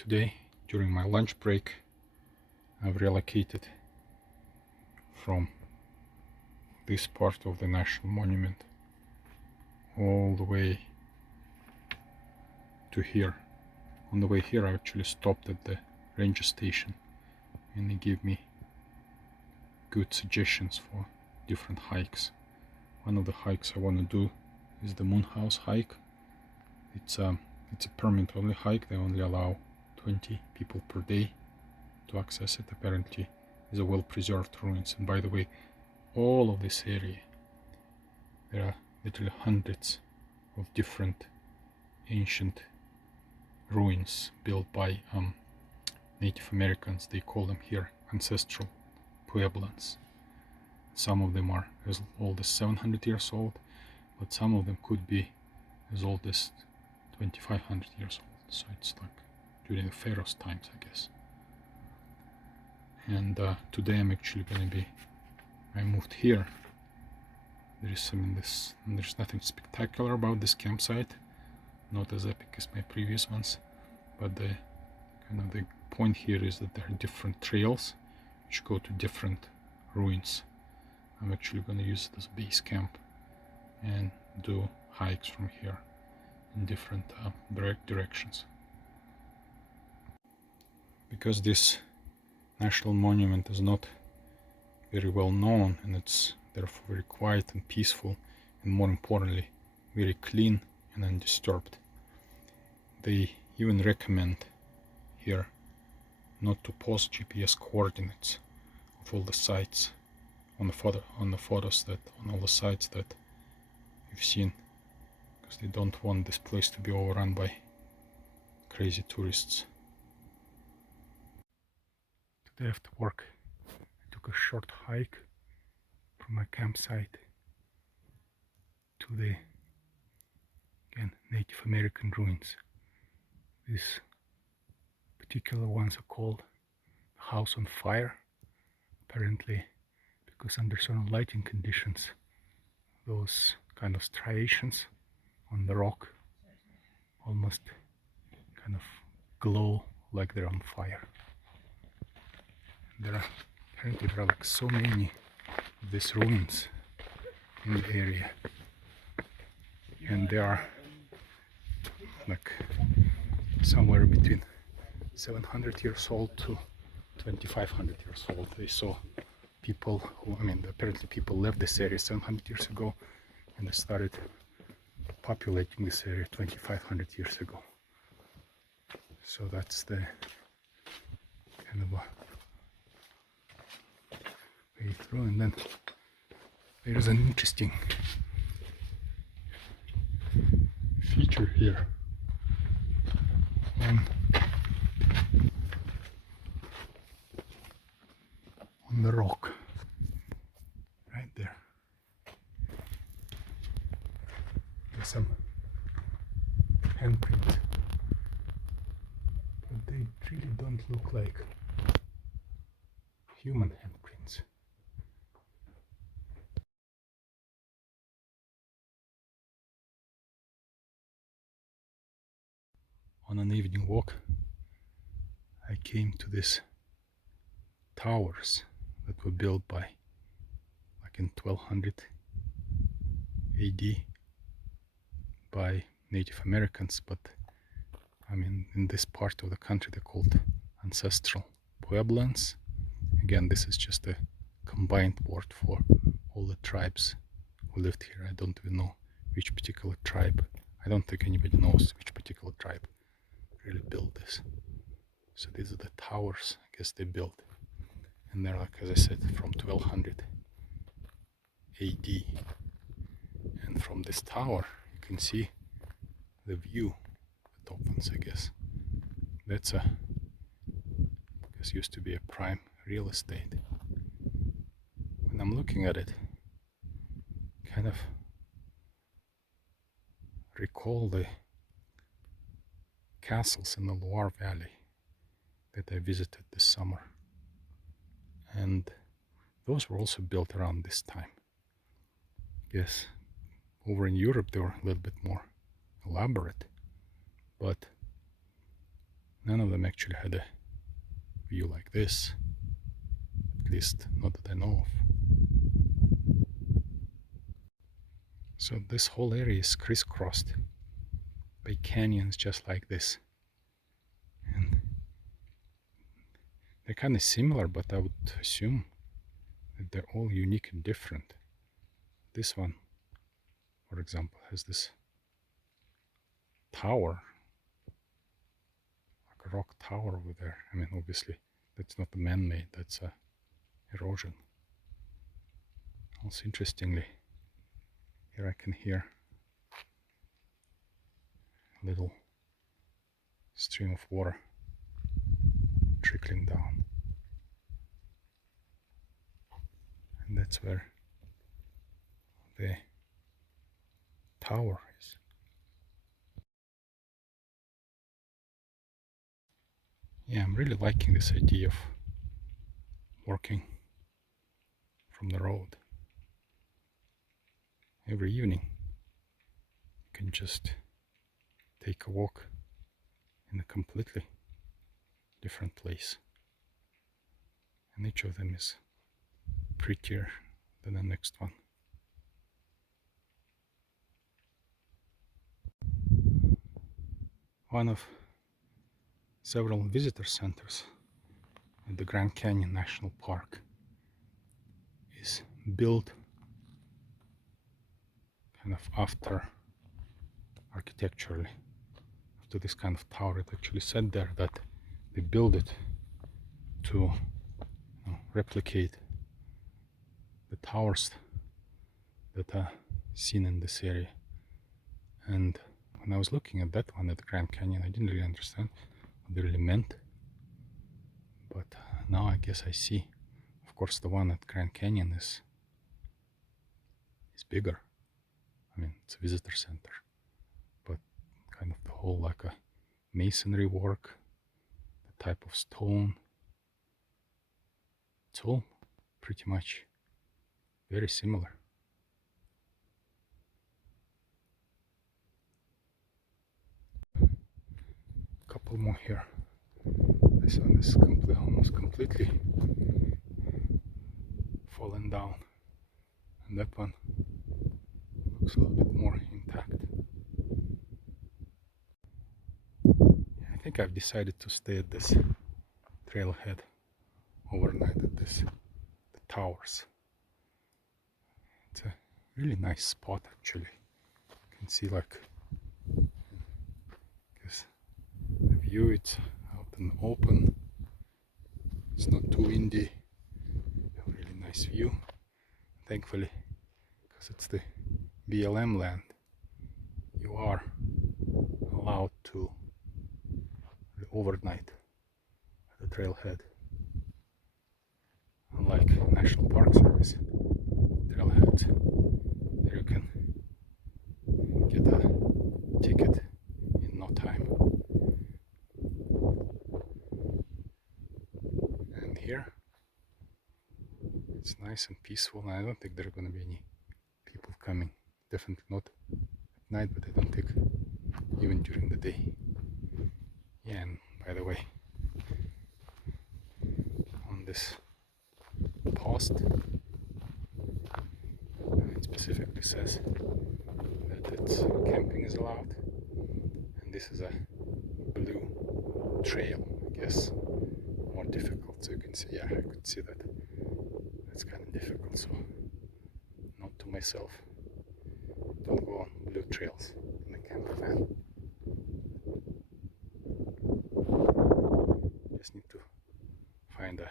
Today, during my lunch break, I've relocated from this part of the National Monument all the way to here. On the way here, I actually stopped at the ranger station and they gave me good suggestions for different hikes. One of the hikes I want to do is the Moon House hike. It's a permit only hike. They only allow 20 people per day to access it. Apparently is a well-preserved ruins, and by the way, all of this area, there are literally hundreds of different ancient ruins built by Native Americans. They call them here Ancestral Puebloans. Some of them are as old as 700 years old, but some of them could be as old as 2500 years old. So it's like during the Pharaoh's times, I guess. And today I'm actually going to be, I moved here. There is there's nothing spectacular about this campsite, not as epic as my previous ones, but the point here is that there are different trails which go to different ruins. I'm actually going to use it as a base camp and do hikes from here in different directions. Because this national monument is not very well known, and it's therefore very quiet and peaceful, and more importantly very clean and undisturbed, they even recommend here not to post GPS coordinates of all the sites on the photos that on all the sites that you've seen, because they don't want this place to be overrun by crazy tourists. Today after work, I took a short hike from my campsite to the, again, Native American ruins. These particular ones are called House on Fire, apparently because under certain lighting conditions, those kind of striations on the rock almost kind of glow like they're on fire. Apparently there are like so many of these ruins in the area, and they are like somewhere between 700 years old to 2500 years old. They saw people who, apparently people left this area 700 years ago and they started populating this area 2500 years ago. So that's the kind of a way through. And then there's an interesting feature here on the rock right there. There's some handprints, but they really don't look like human handprints. On an evening walk, I came to these towers that were built by, like in 1200 AD, by Native Americans, but in this part of the country they're called Ancestral Puebloans. Again, this is just a combined word for all the tribes who lived here. I don't even know which particular tribe. I don't think anybody knows which particular tribe really built this. So these are the towers, I guess, they built, and they're, like, as I said, from 1200 AD. And from this tower you can see the view that opens, I guess. That's this used to be a prime real estate. When I'm looking at it, kind of recall the castles in the Loire Valley that I visited this summer, and those were also built around this time. Yes, over in Europe they were a little bit more elaborate, but None of them actually had a view like this, at least not that I know of. So this whole area is crisscrossed by canyons just like this. And they're kind of similar, but I would assume that they're all unique and different. This one, for example, has this tower, like a rock tower over there. I mean, obviously, that's not man-made, that's erosion. Also, interestingly, here I can hear a little stream of water trickling down. And that's where the tower is. Yeah, I'm really liking this idea of working from the road. Every evening you can just take a walk in a completely different place. And each of them is prettier than the next one. One of several visitor centers at the Grand Canyon National Park is built kind of after architecturally, after this kind of tower. It actually said there that they built it to replicate the towers that are seen in this area. And when I was looking at that one at the Grand Canyon, I didn't really understand what they really meant. But now I guess I see. Of course, the one at Grand Canyon is bigger. I mean, it's a visitor center, but kind of the whole like a masonry work, the type of stone, it's all pretty much very similar. A couple more here. This one is almost completely fallen down, and that one looks a little bit more intact. I think I've decided to stay at this trailhead overnight at the towers. It's a really nice spot actually. You can see like the view, it's out and open. It's not too windy. A really nice view. Thankfully, because it's the BLM land, you are allowed to overnight at the trailhead. Unlike National Park Service trailheads, there you can get a ticket in no time. And here it's nice and peaceful, and I don't think there are going to be any people coming. Definitely not at night, but I don't think even during the day. Yeah, and by the way, on this post, it specifically says that it's camping is allowed, and this is a blue trail, I guess. More difficult, so you can see, yeah, I could see that. It's kind of difficult, so note to myself, don't go on blue trails in a camper van. Just need to find a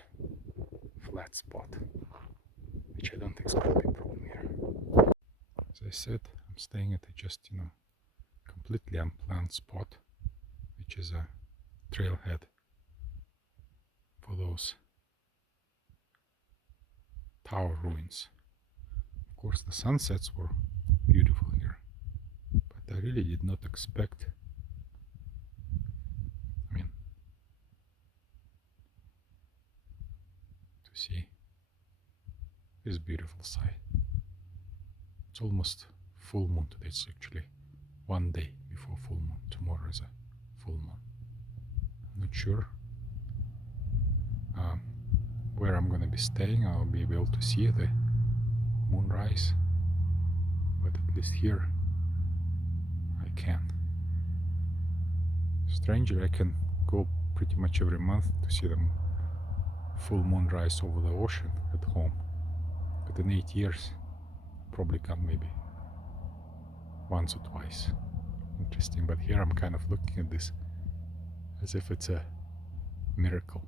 flat spot, which I don't think is going to be a problem here. As I said, I'm staying at a just, completely unplanned spot, which is a trailhead for those tower ruins. Of course, the sunsets were beautiful here, but I really did not expect, to see this beautiful sight. It's almost full moon today. It's actually one day before full moon. Tomorrow is a full moon. And we not sure where I'm gonna be staying. I'll be able to see the moonrise, but at least here I can. Strangely, I can go pretty much every month to see the full moonrise over the ocean at home, but in 8 years probably come maybe once or twice. Interesting, but here I'm kind of looking at this as if it's a miracle.